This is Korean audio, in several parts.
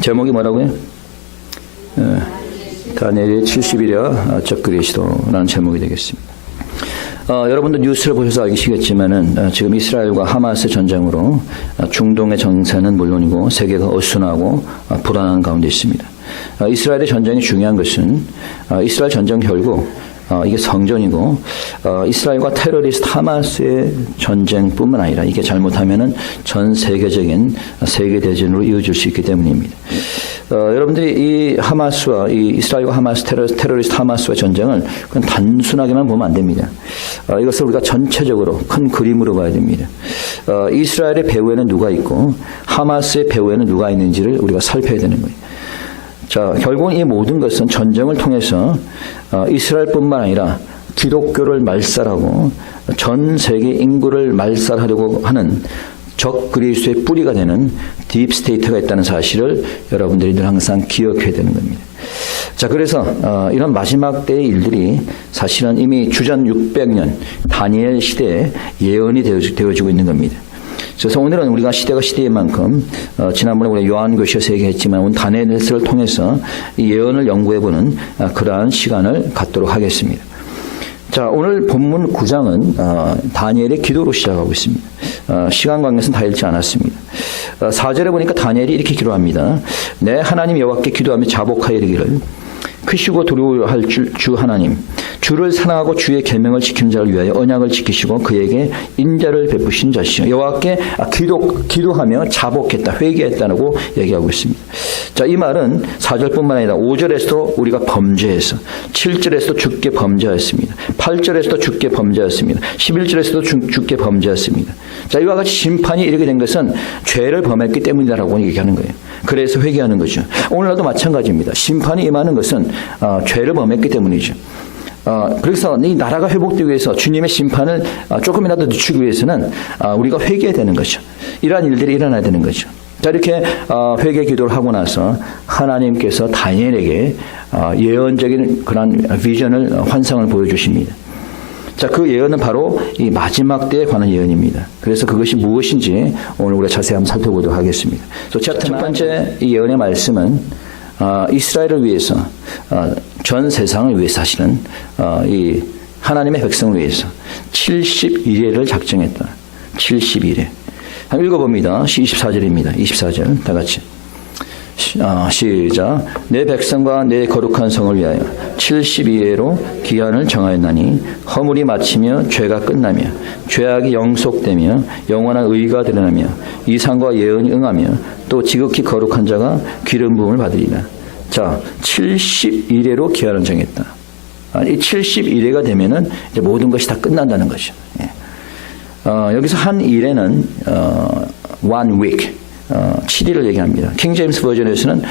제목이 뭐라고요? 다니엘의 70일이야 적그리스도라는 제목이 되겠습니다. 여러분도 뉴스를 보셔서 알시겠지만은 지금 이스라엘과 하마스의 전쟁으로 중동의 정세는 물론이고 세계가 어수선하고 불안한 가운데 있습니다. 이스라엘의 전쟁이 중요한 것은 이스라엘 전쟁 결국 이게 성전이고 이스라엘과 테러리스트 하마스의 전쟁뿐만 아니라 이게 잘못하면은 전 세계적인 세계대전으로 이어질 수 있기 때문입니다. 여러분들이 이 하마스와 이 이스라엘과 하마스 테러리스트 하마스와 전쟁을 그냥 단순하게만 보면 안 됩니다. 이것을 우리가 전체적으로 큰 그림으로 봐야 됩니다. 이스라엘의 배후에는 누가 있고 하마스의 배후에는 누가 있는지를 우리가 살펴야 되는 거예요. 자, 결국은 이 모든 것은 전쟁을 통해서 이스라엘뿐만 아니라 기독교를 말살하고 전 세계 인구를 말살하려고 하는 적 그리스도의 뿌리가 되는 딥스테이트가 있다는 사실을 여러분들이 늘 항상 기억해야 되는 겁니다. 자, 그래서 이런 마지막 때의 일들이 사실은 이미 주전 600년 다니엘 시대에 예언이 되어지고 있는 겁니다. 그래서 오늘은 우리가 시대가 시대인 만큼 지난번에 우리가 요한계시에서 얘기했지만 오늘 다니엘서를 통해서 이 예언을 연구해보는 그러한 시간을 갖도록 하겠습니다. 자, 오늘 본문 9장은 다니엘의 기도로 시작하고 있습니다. 시간 관계에서는 다 읽지 않았습니다. 4절에 보니까 다니엘이 이렇게 기도합니다. 내 하나님 여호와께 기도하며 자복하여 이르기를 크시고 두려워할 주 하나님, 주를 사랑하고 주의 계명을 지키는 자를 위하여 언약을 지키시고 그에게 인자를 베푸신 자시요. 여호와께 기도하며 자복했다, 회개했다고 얘기하고 있습니다. 자, 이 말은 4절뿐만 아니라 5절에서도 우리가 범죄해서, 7절에서도 죽게 범죄했습니다. 8절에서도 죽게 범죄했습니다. 11절에서도 죽게 범죄했습니다. 자, 이와 같이 심판이 이르게 된 것은 죄를 범했기 때문이다라고 얘기하는 거예요. 그래서 회개하는 거죠. 오늘날도 마찬가지입니다. 심판이 임하는 것은 죄를 범했기 때문이죠. 그래서 이 나라가 회복되기 위해서 주님의 심판을 조금이라도 늦추기 위해서는 우리가 회개해야 되는 거죠. 이러한 일들이 일어나야 되는 거죠. 자, 이렇게 회개 기도를 하고 나서 하나님께서 다니엘에게 예언적인 그런 비전을, 환상을 보여주십니다. 자, 그 예언은 바로 이 마지막 때에 관한 예언입니다. 그래서 그것이 무엇인지 오늘 우리가 자세히 한번 살펴보도록 하겠습니다. 첫 번째 이 예언의 말씀은 이스라엘을 위해서, 전 세상을 위해서 하시는 이 하나님의 백성을 위해서 70일을 작정했다. 70일에. 한번 읽어봅니다. 24절입니다. 24절 다 같이. 시작. 내 백성과 내 거룩한 성을 위하여 70일로 기한을 정하였나니 허물이 마치며 죄가 끝나며 죄악이 영속되며 영원한 의가 드러나며 이상과 예언이 응하며 또 지극히 거룩한 자가 기름 부음을 받으리라. 자, 70일로 기한을 정했다. 이 70일회가 되면은 이제 모든 것이 다 끝난다는 거죠. 여기서 한 일에는 one week, 7일을 얘기합니다. 킹 제임스 버전에서는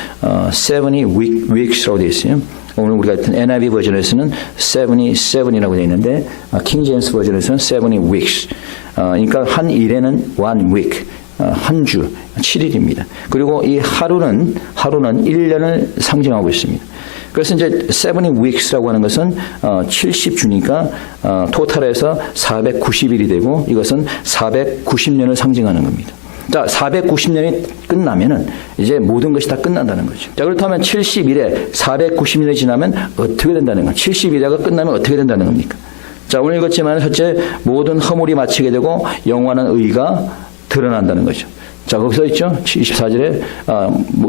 70 weeks라고 되어 있어요. 오늘 우리가 같은 NIV 버전에서는 77이라고 되어 있는데 킹 제임스 버전에서는 70 weeks. 그러니까 한 일에는 one week, 한 주, 7일입니다. 그리고 이 하루는 1년을 상징하고 있습니다. 그래서 이제 70 weeks라고 하는 것은 70주니까 토탈해서 490일이 되고 이것은 490년을 상징하는 겁니다. 자, 490년이 끝나면은 이제 모든 것이 다 끝난다는 거죠. 자, 그렇다면 70일에 490년이 지나면 어떻게 된다는 거예요? 70일회가 끝나면 어떻게 된다는 겁니까? 자, 오늘 읽었지만 첫째, 모든 허물이 마치게 되고 영원한 의가 드러난다는 거죠. 자, 거기 써 있죠? 24절에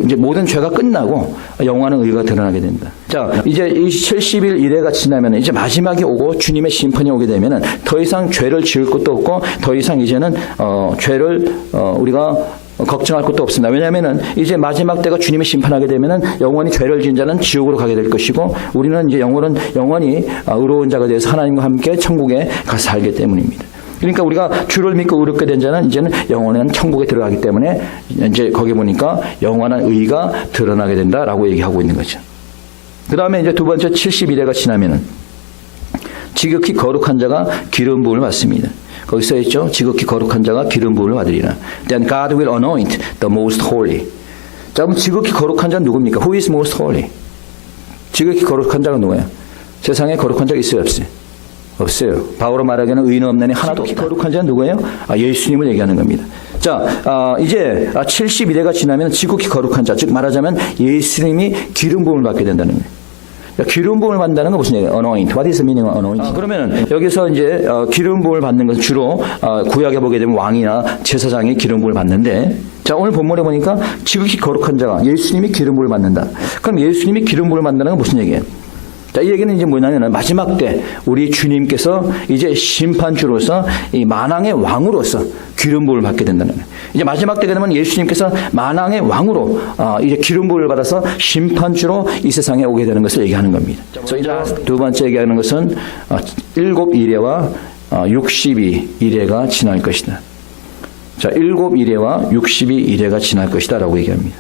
이제 모든 죄가 끝나고 영원한 의가 드러나게 된다. 자, 이제 이 70일 일회가 지나면 이제 마지막이 오고 주님의 심판이 오게 되면은 더 이상 죄를 지을 것도 없고 더 이상 이제는 죄를 우리가 걱정할 것도 없습니다. 왜냐하면은 이제 마지막 때가 주님의 심판하게 되면은 영원히 죄를 지은 자는 지옥으로 가게 될 것이고 우리는 이제 영원히 의로운 자가 되어서 하나님과 함께 천국에 가서 살기 때문입니다. 그러니까 우리가 주를 믿고 의롭게 된 자는 이제는 영원한 천국에 들어가기 때문에 이제 거기 보니까 영원한 의가 드러나게 된다라고 얘기하고 있는 거죠. 그 다음에 이제 두 번째 70일회가 지나면은 지극히 거룩한 자가 기름 부음을 받습니다. 거기 써 있죠. 지극히 거룩한 자가 기름 부음을 받으리라. Then God will anoint the most holy. 자, 그럼 지극히 거룩한 자는 누굽니까? Who is most holy? 지극히 거룩한 자가 누구예요? 세상에 거룩한 자가 있어요, 없어요? 없어요. 바울로 말하기에는 의인 없나니 하나도 없다. 거룩한 자는 누구예요? 예수님을 얘기하는 겁니다. 자, 이제 72대가 지나면 지극히 거룩한 자, 즉 말하자면 예수님이 기름 부음을 받게 된다는 거예요. 기름 부음을 받는다는 건 무슨 얘기예요? anoint. What is the meaning of anoint? 그러면 여기서 이제 기름 부음을 받는 것은 주로 구약에 보게 되면 왕이나 제사장이 기름 부음을 받는데, 자, 오늘 본문에 보니까 지극히 거룩한 자가 예수님이 기름 부음을 받는다. 그럼 예수님이 기름 부음을 받는다는 건 무슨 얘기예요? 자, 이 얘기는 이제 뭐냐면 마지막 때 우리 주님께서 이제 심판주로서 이 만왕의 왕으로서 기름 부음을 받게 된다는 거예요. 이제 마지막 때가 되면 예수님께서 만왕의 왕으로 이제 기름 부음을 받아서 심판주로 이 세상에 오게 되는 것을 얘기하는 겁니다. 그래서 이제 두 번째 얘기하는 것은 7이레와 62이레가 지날 것이다. 자, 7이레와 62이레가 지날 것이다 라고 얘기합니다.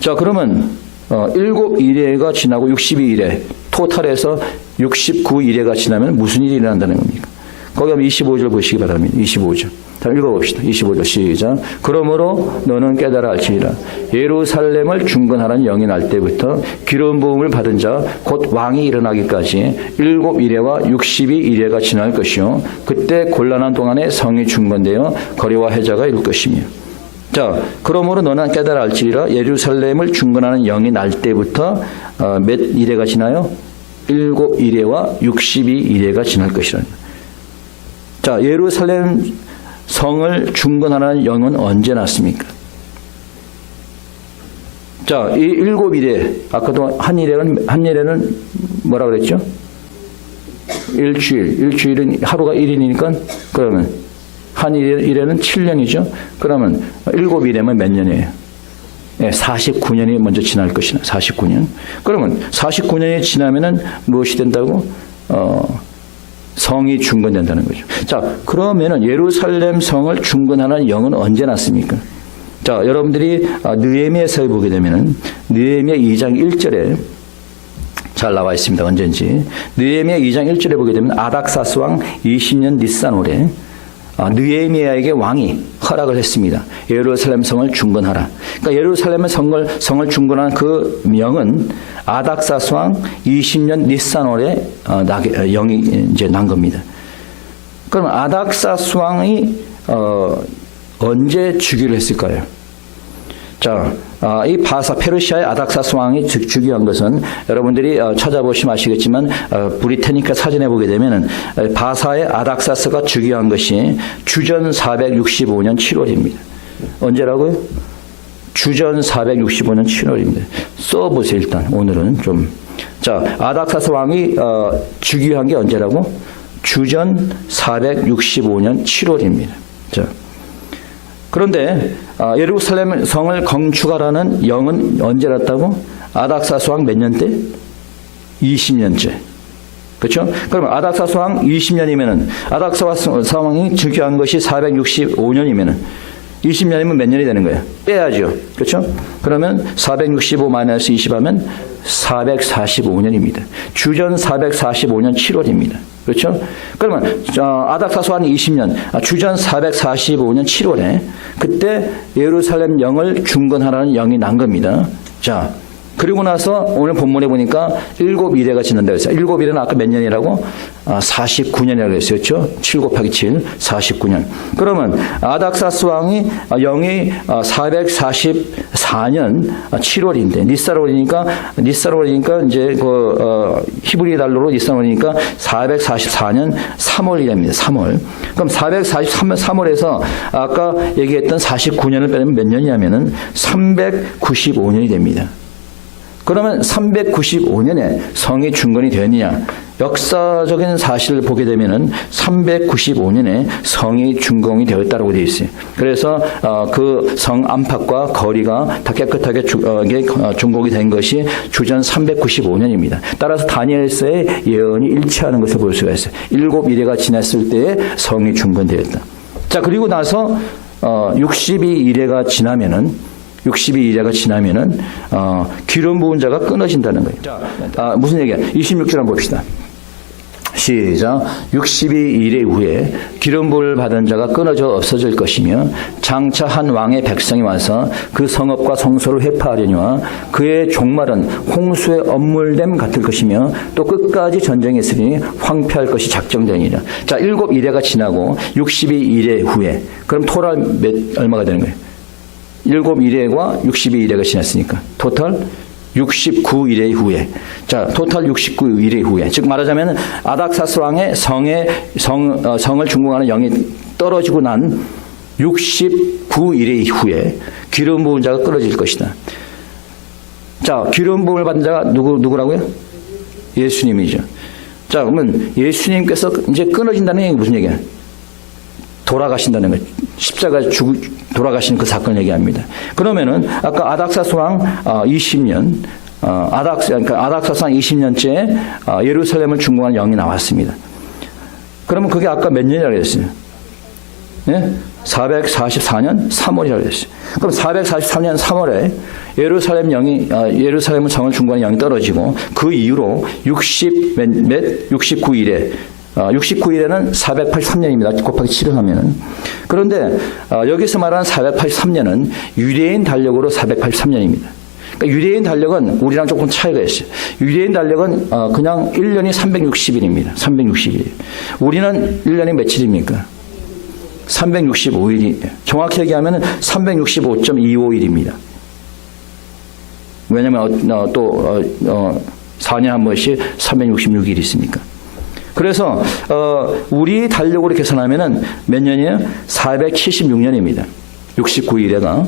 자, 그러면 7이레가 지나고 62이레, 토탈에서 69이레가 지나면 무슨 일이 일어난다는 겁니까? 거기 하면 25절 보시기 바랍니다. 25절. 다 읽어봅시다. 25절 시작. 그러므로 너는 깨달아 알지니라. 예루살렘을 중건하라는 영이 날 때부터 기름 부음을 받은 자 곧 왕이 일어나기까지 7이레와 62이레가 지날 것이요. 그때 곤란한 동안에 성이 중건되어 거리와 해자가 이룰 것이며. 자, 그러므로 너는 깨달아 알지니라. 예루살렘을 중건하는 영이 날 때부터 몇 이레가 지나요? 7이레와 62이레가 지날 것이라는. 자, 예루살렘 성을 중건하는 영은 언제 났습니까? 자, 이 7이레, 아까도 한 이레는 뭐라 그랬죠? 일주일은 하루가 1인이니까 그러면 한 일에는 7년이죠. 그러면 7일에면 몇 년이에요? 49년이 먼저 지날 것이나 49년. 그러면 49년이 지나면은 무엇이 된다고? 성이 중건된다는 거죠. 자, 그러면은 예루살렘 성을 중건하는 영은 언제 났습니까? 자, 여러분들이 느헤미야서에 보게 되면은 느헤미야 2장 1절에 잘 나와 있습니다. 언젠지. 느헤미야 2장 1절에 보게 되면 아닥사스 왕 20년 니산월에 느헤미야에게 왕이 허락을 했습니다. 예루살렘 성을 중건하라. 그러니까 예루살렘의 성을 중건한 그 명은 아닥사스 왕 20년 니산월에 영이 이제 난 겁니다. 그럼 아닥사스 왕이 언제 즉위를 했을까요? 자, 이 바사 페르시아의 아닥사스 왕이 즉위한 것은 여러분들이 찾아보시면 아시겠지만 브리테니카 사전에 보게 되면은 바사의 아닥사스가 즉위한 것이 주전 465년 7월입니다. 언제라고요? 주전 465년 7월입니다. 써보세요. 일단 오늘은 좀. 자, 아닥사스 왕이 즉위한 게 언제라고? 주전 465년 7월입니다. 자. 그런데 예루살렘 성을 건축하라는 영은 언제 났다고? 아닥사스 왕 몇 년 때? 20년째. 그렇죠? 그러면 아닥사스 왕 20년이면은 아닥사스 왕이 즉위한 것이 465년이면은 20년이면 몇 년이 되는 거예요? 빼야죠. 그렇죠? 그러면 465-20 하면 445년입니다. 주전 445년 7월입니다. 그렇죠? 그러면 아닥사스 왕 20년, 주전 445년 7월에 그때 예루살렘 영을 중건하라는 영이 난 겁니다. 자, 그리고 나서 오늘 본문에 보니까 7이레가 지난다고 했어요. 7이레는 아까 몇 년이라고? 49년이라고 했어요. 그렇죠? 7 곱하기 7, 49년. 그러면 아닥사스 왕이 영이 444년 7월인데 니사월이니까 이제 그 히브리 달러로 니사월이니까 444년 3월이랍니다. 3월. 그럼 443년 3월에서 아까 얘기했던 49년을 빼면 몇 년이냐면은 395년이 됩니다. 그러면 395년에 성이 중건이 되었느냐? 역사적인 사실을 보게 되면은 395년에 성이 준공이 되었다고 되어 있어요. 그래서 그 성 안팎과 거리가 다 깨끗하게 준공이 된 것이 주전 395년입니다. 따라서 다니엘서의 예언이 일치하는 것을 볼 수가 있어요. 7이레가 지났을 때에 성이 준건되었다. 자, 그리고 나서 62이레가 지나면은 기름 부은 자가 끊어진다는 거예요. 무슨 얘기야? 26절 한번 봅시다. 시작. 60이 이래 후에 기름 부음을 받은 자가 끊어져 없어질 것이며 장차 한 왕의 백성이 와서 그 성읍과 성소를 회파하려니와 그의 종말은 홍수에 엄물됨 같을 것이며 또 끝까지 전쟁이 있으니 황폐할 것이 작정되니라. 자, 7 이래가 지나고 60이 이래 후에 그럼 토탈 얼마가 되는 거예요? 7 이래와 62 이래가 지났으니까 토탈 69 이래 후에. 자, 토탈 69 이래 후에. 즉 말하자면 아닥사스 왕의 성을 중공하는 영이 떨어지고 난 69 이래 후에 기름 부은 자가 끊어질 것이다. 자, 기름 부음을 받은 자가 누구라고요? 예수님이죠. 자, 그러면 예수님께서 이제 끊어진다는 얘기 무슨 얘기야? 돌아가신다는 거예요. 십자가에 돌아가신 그 사건을 얘기합니다. 그러면은 아까 아닥사스 왕 20년 그러니까 아닥사스 왕 20년째 예루살렘을 중공하는 영이 나왔습니다. 그러면 그게 아까 몇 년이라고 했어요? 네? 444년 3월이라고 했어요. 그럼 443년 3월에 예루살렘 성을 중공하는 영이 떨어지고 그 이후로 69일에 69일에는 483년입니다. 곱하기 7을 하면은. 그런데 여기서 말하는 483년은 유대인 달력으로 483년입니다. 그러니까 유대인 달력은 우리랑 조금 차이가 있어요. 유대인 달력은 그냥 1년이 360일입니다. 360일. 우리는 1년이 며칠입니까? 365일이 정확히 얘기하면 365.25일입니다. 왜냐하면 또 4년에 한 번씩 366일이 있으니까. 그래서 우리 달력으로 계산하면은 몇 년이에요? 476년입니다. 69일에가.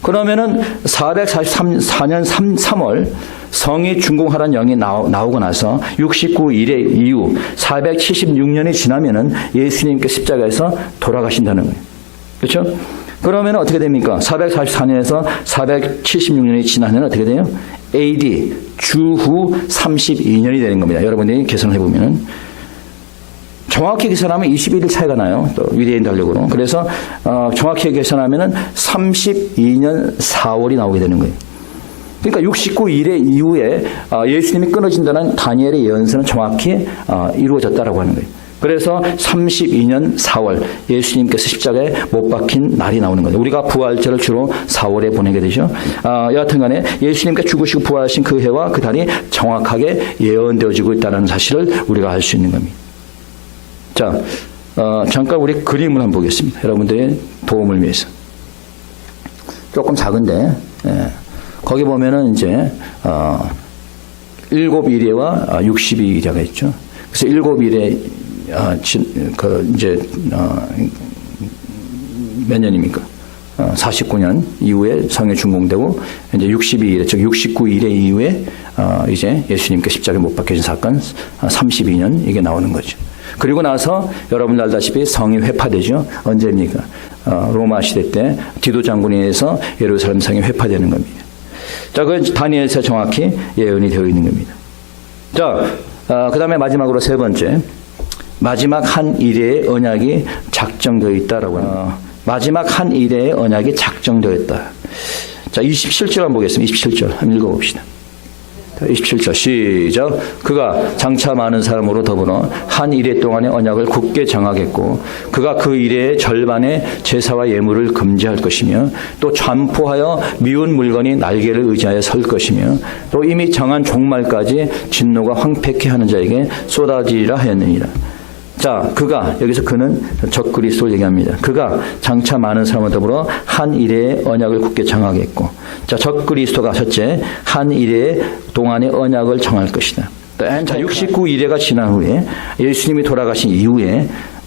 그러면은 444년 3월 성이 중공하라는 영이 나오고 나서 69일의 이후 476년이 지나면은 예수님께 십자가에서 돌아가신다는 거예요. 그렇죠? 그러면 어떻게 됩니까? 444년에서 476년이 지나면 어떻게 돼요? AD 주후 32년이 되는 겁니다. 여러분들이 계산을 해보면은 정확히 계산하면 21일 차이가 나요. 또 유대인 달력으로. 그래서 정확히 계산하면은 32년 4월이 나오게 되는 거예요. 그러니까 69일의 이후에 예수님이 끊어진다는 다니엘의 예언서는 정확히 이루어졌다라고 하는 거예요. 그래서 32년 4월 예수님께서 십자가에 못 박힌 날이 나오는 거예요. 우리가 부활절을 주로 4월에 보내게 되죠. 여하튼간에 예수님께 죽으시고 부활하신 그 해와 그 달이 정확하게 예언되어지고 있다는 사실을 우리가 알 수 있는 겁니다. 자, 잠깐 우리 그림을 한번 보겠습니다. 여러분들의 도움을 위해서. 조금 작은데, 거기 보면은 이제, 7일에와 62일에가 있죠. 그래서 7일에, 몇 년입니까? 49년 이후에 성에 준공되고, 이제 62일에, 즉 69일에 이후에, 이제 예수님께 십자가에 못 박혀진 사건 32년 이게 나오는 거죠. 그리고 나서 여러분 알다시피 성이 회파되죠. 언제입니까? 로마 시대 때 디도 장군에 의해서 예루살렘 성이 회파되는 겁니다. 자, 그건 다니엘서에 정확히 예언이 되어 있는 겁니다. 자, 그 다음에 마지막으로 세 번째. 마지막 한 일의 언약이 작정되어 있다라고 합니다. 마지막 한 일의 언약이 작정되어 있다. 자, 27절 한번 보겠습니다. 27절 한번 읽어봅시다. 27절 시작. 그가 장차 많은 사람으로 더불어 한 이래 동안의 언약을 굳게 정하겠고 그가 그 이래의 절반의 제사와 예물을 금지할 것이며 또 잠포하여 미운 물건이 날개를 의지하여 설 것이며 또 이미 정한 종말까지 진노가 황폐케 하는 자에게 쏟아지리라 하였느니라. 자, 그가, 여기서 그는 적그리스도를 얘기합니다. 그가 장차 많은 사람과 더불어 한 이래의 언약을 굳게 정하겠고, 자, 적그리스도가 첫째, 한 이래 동안의 언약을 정할 것이다. 자, 69 이래가 지난 후에, 예수님이 돌아가신 이후에,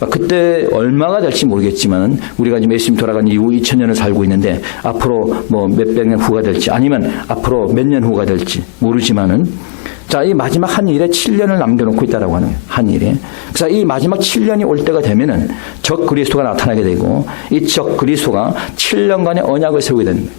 그때 얼마가 될지 모르겠지만, 우리가 지금 예수님 돌아간 이후 2000년을 살고 있는데, 앞으로 뭐 몇백 년 후가 될지, 아니면 앞으로 몇 년 후가 될지 모르지만은, 자, 이 마지막 한 일에 7년을 남겨놓고 있다라고 하는 거예요. 한 일에. 그래서 이 마지막 7년이 올 때가 되면은 적 그리스도가 나타나게 되고 이 적 그리스도가 7년간의 언약을 세우게 되는 거예요.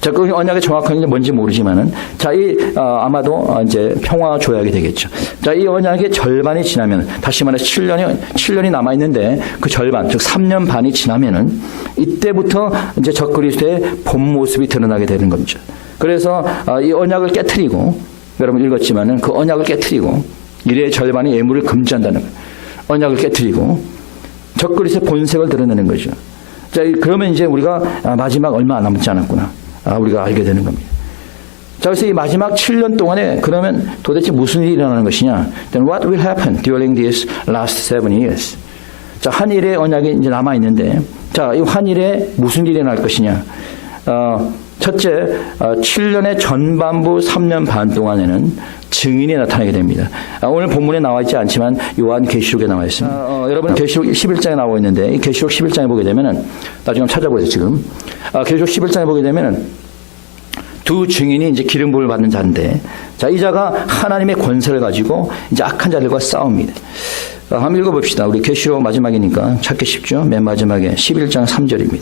자, 그 언약의 정확한 게 뭔지 모르지만은 자, 아마도 이제 평화 조약이 되겠죠. 자, 이 언약의 절반이 지나면 다시 말해서 7년이 남아 있는데 그 절반, 즉 3년 반이 지나면은 이때부터 이제 적 그리스도의 본 모습이 드러나게 되는 겁니다. 그래서 이 언약을 깨트리고 여러분 읽었지만은 그 언약을 깨트리고 이래의 절반의 예물을 금지한다는 거예요. 언약을 깨트리고 적그리스도의 본색을 드러내는 거죠. 자, 그러면 이제 우리가 마지막 얼마 남지 않았구나. 우리가 알게 되는 겁니다. 자, 그래서 이 마지막 7년 동안에 그러면 도대체 무슨 일이 일어나는 것이냐? Then what will happen during these last 7 years? 자, 한일의 언약이 이제 남아 있는데, 자, 이 한일에 무슨 일이 일어날 것이냐? 첫째, 7년의 전반부 3년 반 동안에는 증인이 나타나게 됩니다. 오늘 본문에 나와 있지 않지만 요한계시록에 나와 있습니다. 여러분 계시록 11장에 나와 있는데 이 계시록 11장에 보게 되면은 나중에 한번 찾아보세요. 지금 계시록 11장에 보게 되면은 두 증인이 이제 기름 부음을 받는 자인데, 자, 이 자가 하나님의 권세를 가지고 이제 악한 자들과 싸웁니다. 한번 읽어봅시다. 우리 계시록 마지막이니까 찾기 쉽죠. 맨 마지막에 11장 3절입니다.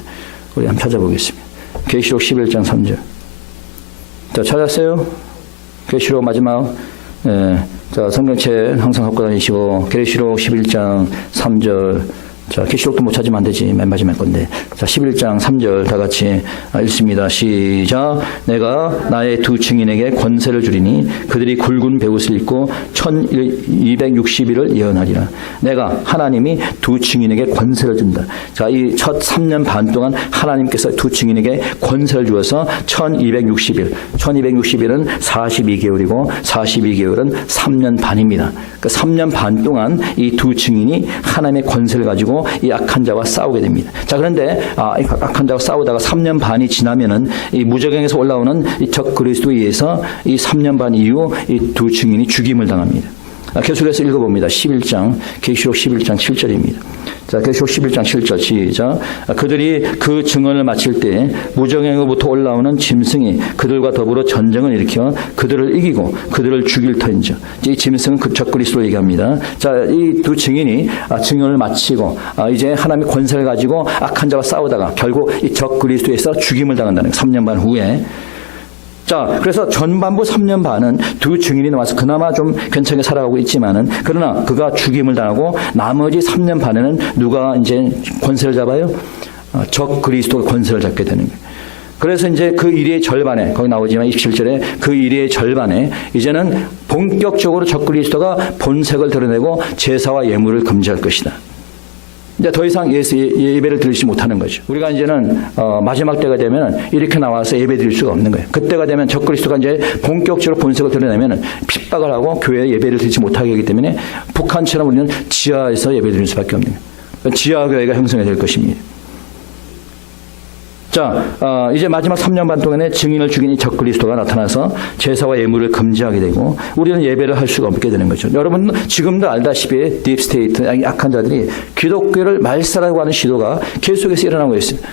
우리 한번 찾아보겠습니다. 계시록 11장 3절. 자, 찾았어요? 계시록 마지막. 자, 성경책 항상 갖고 다니시고 계시록 11장 3절. 자, 계시록도 못 찾으면 안 되지. 맨 마지막 건데. 자, 11장 3절 다 같이 읽습니다. 시작. 내가 나의 두 증인에게 권세를 주리니 그들이 굵은 베옷을 입고 1260일을 예언하리라. 내가 하나님이 두 증인에게 권세를 준다. 자, 이 첫 3년 반 동안 하나님께서 두 증인에게 권세를 주어서 1260일. 1260일은 42개월이고 42개월은 3년 반입니다. 그 3년 반 동안 이 두 증인이 하나님의 권세를 가지고 이 악한 자와 싸우게 됩니다. 자, 그런데 이 악한 자와 싸우다가 3년 반이 지나면은 이 무저갱에서 올라오는 이 적 그리스도에 의해서 이 3년 반 이후 이 두 증인이 죽임을 당합니다. 계속해서 읽어봅니다. 11장, 계시록 11장 7절입니다. 자, 계시록 11장 7절 시작. 그들이 그 증언을 마칠 때 무정행으로부터 올라오는 짐승이 그들과 더불어 전쟁을 일으켜 그들을 이기고 그들을 죽일 터인저. 이 짐승은 그 적그리스도로 얘기합니다. 자, 이 두 증인이 증언을 마치고 이제 하나님의 권세를 가지고 악한 자와 싸우다가 결국 이 적그리스도에서 죽임을 당한다는 거예요. 3년 반 후에. 자, 그래서 전반부 3년 반은 두 증인이 나와서 그나마 좀 괜찮게 살아가고 있지만은, 그러나 그가 죽임을 당하고 나머지 3년 반에는 누가 이제 권세를 잡아요? 적 그리스도가 권세를 잡게 되는 거예요. 그래서 이제 그 일의 절반에, 거기 나오지만 27절에 그 일의 절반에 이제는 본격적으로 적 그리스도가 본색을 드러내고 제사와 예물을 금지할 것이다. 이제 더 이상 예배를 드리지 못하는 거죠. 우리가 이제는 마지막 때가 되면 이렇게 나와서 예배 드릴 수가 없는 거예요. 그때가 되면 적그리스도가 이제 본격적으로 본색을 드러내면 핍박을 하고 교회에 예배를 드리지 못하게 하기 때문에 북한처럼 우리는 지하에서 예배 드릴 수밖에 없는 거예요. 지하 교회가 형성이 될 것입니다. 자, 이제 마지막 3년 반 동안에 증인을 죽인 이 적그리스도가 나타나서 제사와 예물을 금지하게 되고 우리는 예배를 할 수가 없게 되는 거죠. 여러분 지금도 알다시피 딥스테이트, 악한 자들이 기독교를 말살하고 하는 시도가 계속해서 일어나고 있습니다.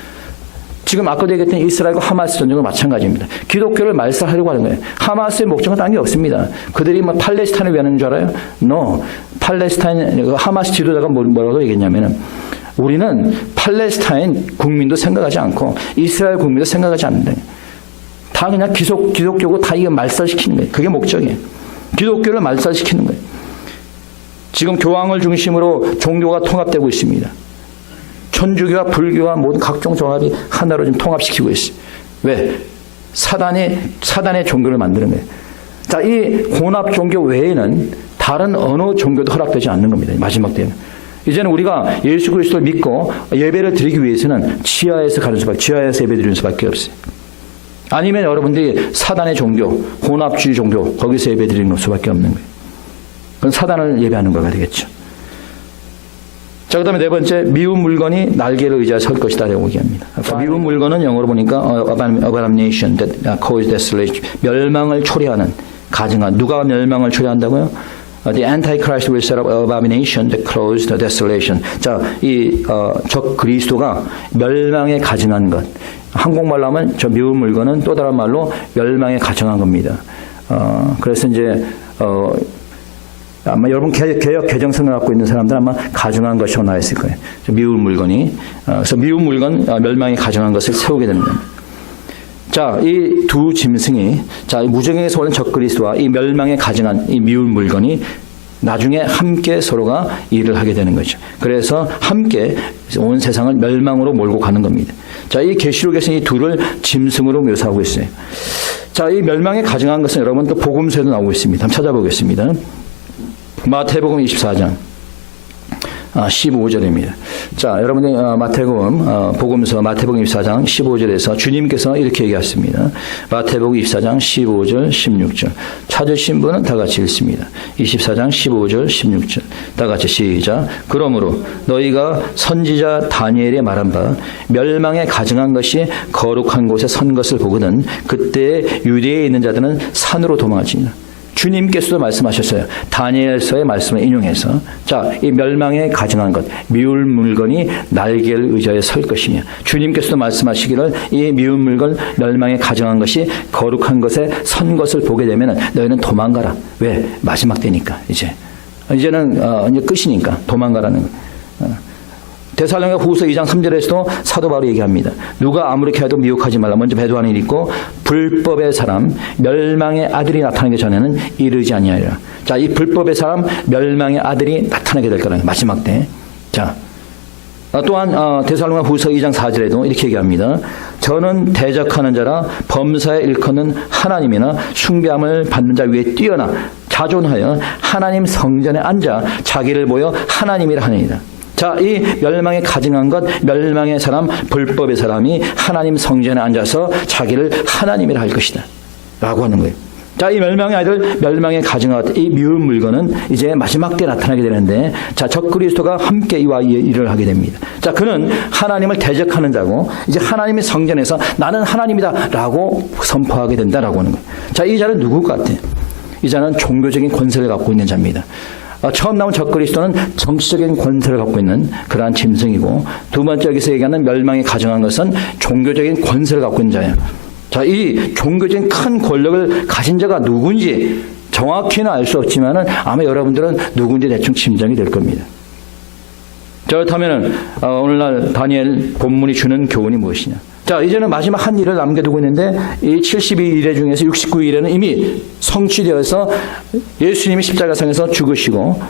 지금 아까도 얘기했던 이스라엘과 하마스 전쟁과 마찬가지입니다. 기독교를 말살하려고 하는 거예요. 하마스의 목적은 딴 게 없습니다. 그들이 막 팔레스타인을 위하는 줄 알아요? No. 팔레스타인, 하마스 지도자가 뭐라고 얘기했냐면은 우리는 팔레스타인 국민도 생각하지 않고 이스라엘 국민도 생각하지 않는다. 다 그냥 기독교고 다 이거 말살시키는 거예요. 그게 목적이에요. 기독교를 말살시키는 거예요. 지금 교황을 중심으로 종교가 통합되고 있습니다. 천주교와 불교와 모든 각종 종합이 하나로 지금 통합시키고 있어요. 왜? 사단의 종교를 만드는 거예요. 자, 이 혼합 종교 외에는 다른 어느 종교도 허락되지 않는 겁니다. 마지막 때는. 이제는 우리가 예수 그리스도를 믿고 예배를 드리기 위해서는 지하에서 예배 드리는 수밖에 없어요. 아니면 여러분들이 사단의 종교, 혼합주의 종교, 거기서 예배 드리는 수밖에 없는 거예요. 그건 사단을 예배하는 거가 되겠죠. 자, 그 다음에 네 번째, 미운 물건이 날개를 의지하여 설 것이다 라고 얘기합니다. 미운 물건은 영어로 보니까 abomination that cause desolation, 멸망을 초래하는, 가증한. 누가 멸망을 초래한다고요? The Antichrist will set up abomination that cause the desolation. 자, 이 적 그리스도가 멸망에 가증한 것. 한국말로 하면 저 미운 물건은 또 다른 말로 멸망에 가증한 겁니다. 그래서 이제 아마 여러분 개혁 개정성을 갖고 있는 사람들 아마 가증한 것이라고 나와 있을 거예요. 미운 물건이. 그래서 미운 물건 멸망에 가증한 것을 세우게 되는 겁니다. 자, 이 두 짐승이, 자, 무정에서 오는 적그리스도와 이 멸망에 가증한 이 미운 물건이 나중에 함께 서로가 일을 하게 되는 거죠. 그래서 함께 온 세상을 멸망으로 몰고 가는 겁니다. 자, 이 계시록에서 이 둘을 짐승으로 묘사하고 있어요. 자, 이 멸망에 가증한 것은 여러분 또 복음서에도 나오고 있습니다. 한번 찾아보겠습니다. 마태복음 24장 15절입니다. 자, 여러분들 마태복음 복음서 마태복음 24장 15절에서 주님께서 이렇게 얘기하십니다. 마태복음 24장 15절 16절 찾으신 분은 다 같이 읽습니다. 24장 15절 16절 다 같이 시작. 그러므로 너희가 선지자 다니엘의 말한 바 멸망에 가증한 것이 거룩한 곳에 선 것을 보거든 그때 유대에 있는 자들은 산으로 도망하지니라. 주님께서도 말씀하셨어요. 다니엘서의 말씀을 인용해서 자, 이 멸망에 가증한 것, 미울 물건이 날개를 의지하여 설 것이며 주님께서도 말씀하시기를 이 미운 물건, 멸망에 가증한 것이 거룩한 것에 선 것을 보게 되면 너희는 도망가라. 왜? 마지막 때니까 이제는 이제 끝이니까 도망가라는 거예요. 데살로니가 후서 2장 3절에서도 사도 바울이 얘기합니다. 누가 아무렇게 해도 미혹하지 말라. 먼저 배도하는 일이 있고 불법의 사람 멸망의 아들이 나타나기 전에는 이르지 아니하리라. 자, 이 불법의 사람 멸망의 아들이 나타나게 될 거라는 마지막 때. 자, 또한 데살로니가 후서 2장 4절에도 이렇게 얘기합니다. 저는 대적하는 자라 범사에 일컫는 하나님이나 숭배함을 받는 자 위에 뛰어나 자존하여 하나님 성전에 앉아 자기를 보여 하나님이라 하느니라. 자, 이 멸망에 가증한 것, 멸망의 사람, 불법의 사람이 하나님 성전에 앉아서 자기를 하나님이라 할 것이다 라고 하는 거예요. 자, 이 멸망의 아이들, 멸망에 가증한 것, 이 미운 물건은 이제 마지막 때 나타나게 되는데, 자, 적그리스도가 함께 이와 일을 하게 됩니다. 자, 그는 하나님을 대적하는 자고 이제 하나님의 성전에서 나는 하나님이다 라고 선포하게 된다라고 하는 거예요. 자, 이 자는 누굴 것 같아요? 이 자는 종교적인 권세를 갖고 있는 자입니다. 처음 나온 적그리스도는 정치적인 권세를 갖고 있는 그러한 짐승이고, 두 번째 여기서 얘기하는 멸망에 가증한 것은 종교적인 권세를 갖고 있는 자예요. 자, 이 종교적인 큰 권력을 가진 자가 누군지 정확히는 알 수 없지만은 아마 여러분들은 누군지 대충 짐작이 될 겁니다. 자, 그렇다면 오늘날 다니엘 본문이 주는 교훈이 무엇이냐? 자, 이제는 마지막 한 일을 남겨두고 있는데 이 72일 중에서 69일에는 이미 성취되어서 예수님이 십자가상에서 죽으시고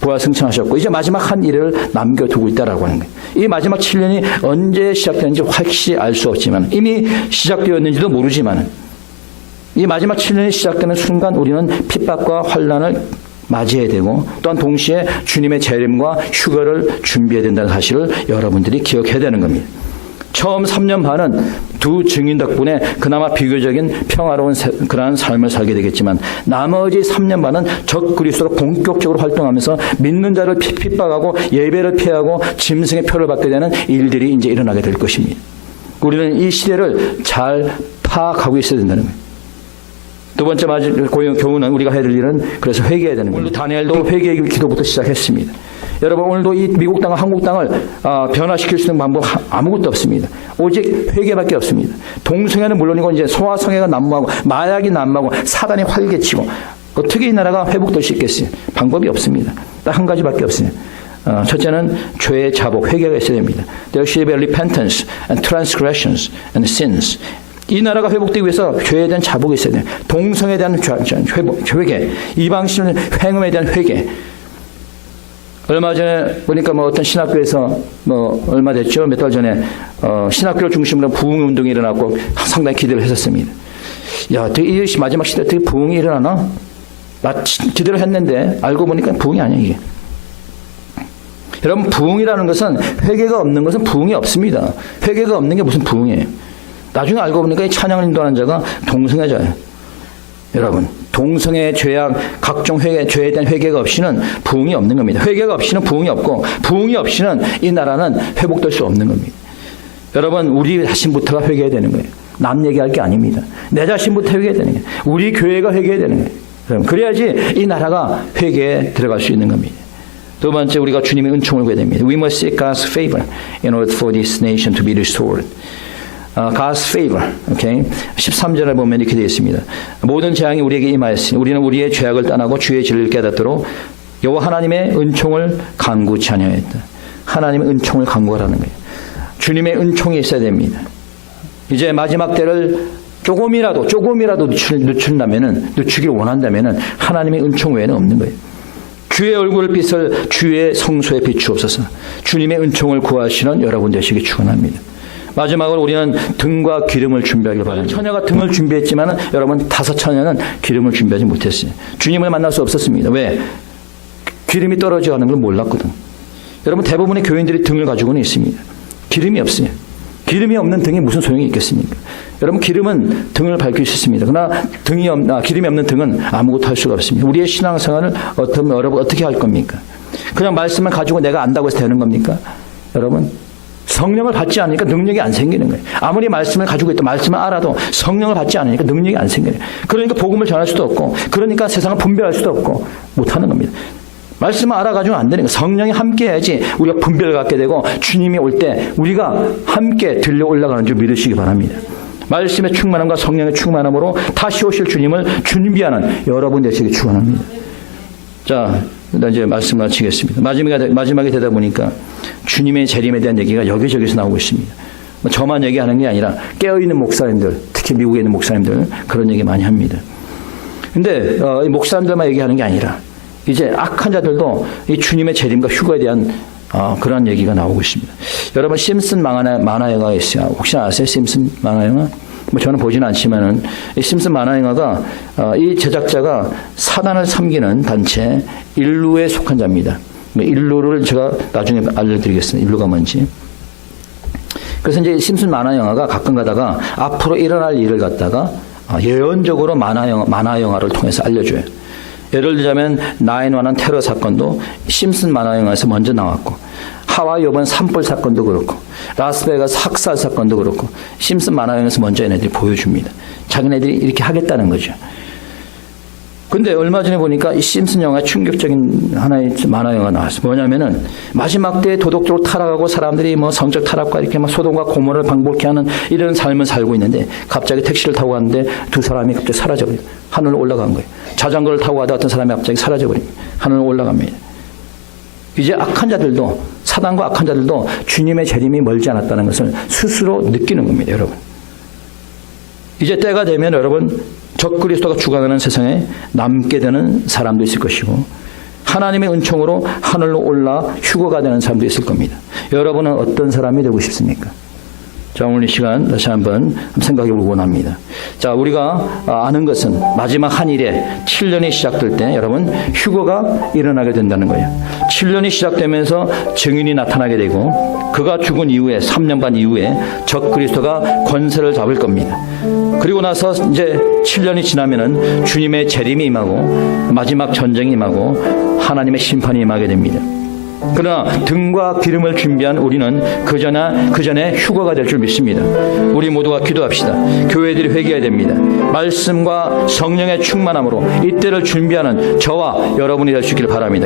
부활승천하셨고 이제 마지막 한 일을 남겨두고 있다라고 하는 거예요. 이 마지막 7년이 언제 시작되는지 확실히 알 수 없지만 이미 시작되었는지도 모르지만 이 마지막 7년이 시작되는 순간 우리는 핍박과 환난을 맞이해야 되고 또한 동시에 주님의 재림과 휴거를 준비해야 된다는 사실을 여러분들이 기억해야 되는 겁니다. 처음 3년 반은 두 증인 덕분에 그나마 비교적인 평화로운 그러한 삶을 살게 되겠지만 나머지 3년 반은 적그리스도로 본격적으로 활동하면서 믿는 자를 핍박하고 예배를 피하고 짐승의 표를 받게 되는 일들이 이제 일어나게 될 것입니다. 우리는 이 시대를 잘 파악하고 있어야 된다는 거예요. 두 번째 교훈은 우리가 해야 될 일은 그래서 회개해야 되는 거예요. 다니엘도 회개의 기도부터 시작했습니다. 여러분 오늘도 이 미국 땅과 한국 땅을 변화시킬 수 있는 방법 아무것도 없습니다. 오직 회개밖에 없습니다. 동성애는 물론이고 이제 소아성애가 난무하고 마약이 난무하고 사단이 활개치고 어떻게 이 나라가 회복될 수 있겠어요? 방법이 없습니다. 딱 한 가지밖에 없어요. 첫째는 죄의 자복, 회개가 있어야 됩니다. There should be repentance and transgressions and sins. 이 나라가 회복되기 위해서 죄에 대한 자복이 있어야 돼요. 동성애에 대한 회개, 이방신 행음에 대한 회개. 얼마 전에 보니까 어떤 신학교에서 얼마 됐죠? 몇 달 전에 신학교를 중심으로 부흥 운동이 일어났고 상당히 기대를 했었습니다. 야, 이 마지막 시대 어떻게 부흥이 일어나나? 나 기대를 했는데 알고 보니까 부흥이 아니야 이게. 여러분 부흥이라는 것은 회개가 없는 것은 부흥이 없습니다. 회개가 없는 게 무슨 부흥이에요? 나중에 알고 보니까 이 찬양을 인도하는 자가 동성애자예요. 여러분 동성애 죄악 각종 죄에 대한 회개가 없이는 부흥이 없는 겁니다. 회개가 없이는 부흥이 없고 부흥이 없이는 이 나라는 회복될 수 없는 겁니다. 여러분 우리 자신부터가 회개해야 되는 거예요. 남 얘기할 게 아닙니다. 내 자신부터 회개해야 되는 거예요. 우리 교회가 회개해야 되는 거예요. 여러분 그래야지 이 나라가 회개에 들어갈 수 있는 겁니다. 두 번째 우리가 주님의 은총을 구해야 됩니다. We must seek God's favor in order for this nation to be restored. God's favor. Okay? 13절에 보면 이렇게 되어 있습니다. 모든 재앙이 우리에게 임하였으니 우리는 우리의 죄악을 떠나고 주의 진리를 깨닫도록 여호와 하나님의 은총을 간구치 아니하였다. 하나님의 은총을 간구하라는 거예요. 주님의 은총이 있어야 됩니다. 이제 마지막 때를 조금이라도 늦추기를 원한다면은 하나님의 은총 외에는 없는 거예요. 주의 얼굴 빛을 주의 성소에 비추옵소서. 주님의 은총을 구하시는 여러분 되시기 축원합니다. 마지막으로 우리는 등과 기름을 준비하길 바랍니다. 처녀가 등을 준비했지만 여러분 5 처녀는 기름을 준비하지 못했어요. 주님을 만날 수 없었습니다. 왜? 기름이 떨어져 가는 걸 몰랐거든. 여러분, 대부분의 교인들이 등을 가지고는 있습니다. 기름이 없어요. 기름이 없는 등이 무슨 소용이 있겠습니까? 여러분, 기름은 등을 밝힐 수 있습니다. 그러나 기름이 없는 등은 아무것도 할 수가 없습니다. 우리의 신앙생활을 여러분 어떻게 할 겁니까? 그냥 말씀을 가지고 내가 안다고 해서 되는 겁니까? 여러분, 성령을 받지 않으니까 능력이 안 생기는 거예요. 아무리 말씀을 가지고 있다, 말씀을 알아도 성령을 받지 않으니까 능력이 안 생겨요. 그러니까 복음을 전할 수도 없고, 그러니까 세상을 분별할 수도 없고 못하는 겁니다. 말씀을 알아가지고는 안 되는 거예요. 성령이 함께 해야지 우리가 분별을 갖게 되고 주님이 올 때 우리가 함께 들려 올라가는 줄 믿으시기 바랍니다. 말씀의 충만함과 성령의 충만함으로 다시 오실 주님을 준비하는 여러분 되시기 축원합니다. 자, 이제 말씀 마치겠습니다. 마지막에 되다 보니까 주님의 재림에 대한 얘기가 여기저기서 나오고 있습니다. 저만 얘기하는 게 아니라 깨어있는 목사님들, 특히 미국에 있는 목사님들 그런 얘기 많이 합니다. 근데 이 목사님들만 얘기하는 게 아니라 이제 악한 자들도 이 주님의 재림과 휴거에 대한 그런 얘기가 나오고 있습니다. 여러분, 심슨 만화 영화가 있어요. 혹시 아세요? 심슨 만화 영화? 뭐 저는 보지는 않지만은 이 심슨 만화 영화가 이 제작자가 사단을 섬기는 단체 인루에 속한 자입니다. 인루를 제가 나중에 알려드리겠습니다. 인루가 뭔지. 그래서 이제 심슨 만화 영화가 가끔 가다가 앞으로 일어날 일을 갖다가 예언적으로 만화 영화를 통해서 알려줘요. 예를 들자면 9/11 테러 사건도 심슨 만화 영화에서 먼저 나왔고, 하와이 이번 산불 사건도 그렇고, 라스베가스 학살 사건도 그렇고, 심슨 만화 영화에서 먼저 얘네들이 보여줍니다. 자기네들이 이렇게 하겠다는 거죠. 근데 얼마 전에 보니까 이 심슨 영화 충격적인 하나의 만화 영화가 나왔어요. 뭐냐면은 마지막 때에 도덕적으로 타락하고 사람들이 뭐 성적 타락과 이렇게 막 소돔과 고모를 방불케 하는 이런 삶을 살고 있는데 갑자기 택시를 타고 갔는데 두 사람이 갑자기 사라져버려요. 하늘로 올라간 거예요. 자전거를 타고 가다 어떤 사람이 갑자기 사라져버립니다. 하늘로 올라갑니다. 이제 악한 자들도, 사단과 악한 자들도 주님의 재림이 멀지 않았다는 것을 스스로 느끼는 겁니다, 여러분. 이제 때가 되면 여러분, 적그리스도가 죽어가는 세상에 남게 되는 사람도 있을 것이고, 하나님의 은총으로 하늘로 올라 휴거가 되는 사람도 있을 겁니다. 여러분은 어떤 사람이 되고 싶습니까? 자, 오늘 이 시간 다시 한번 생각해 보고 원합니다. 자, 우리가 아는 것은 마지막 한일에 7년이 시작될 때 여러분 휴거가 일어나게 된다는 거예요. 7년이 시작되면서 증인이 나타나게 되고, 그가 죽은 이후에 3년 반 이후에 적그리스도가 권세를 잡을 겁니다. 그리고 나서 이제 7년이 지나면은 주님의 재림이 임하고 마지막 전쟁이 임하고 하나님의 심판이 임하게 됩니다. 그러나 등과 기름을 준비한 우리는 그 전에 휴거가 될 줄 믿습니다. 우리 모두가 기도합시다. 교회들이 회개해야 됩니다. 말씀과 성령의 충만함으로 이때를 준비하는 저와 여러분이 될 수 있기를 바랍니다.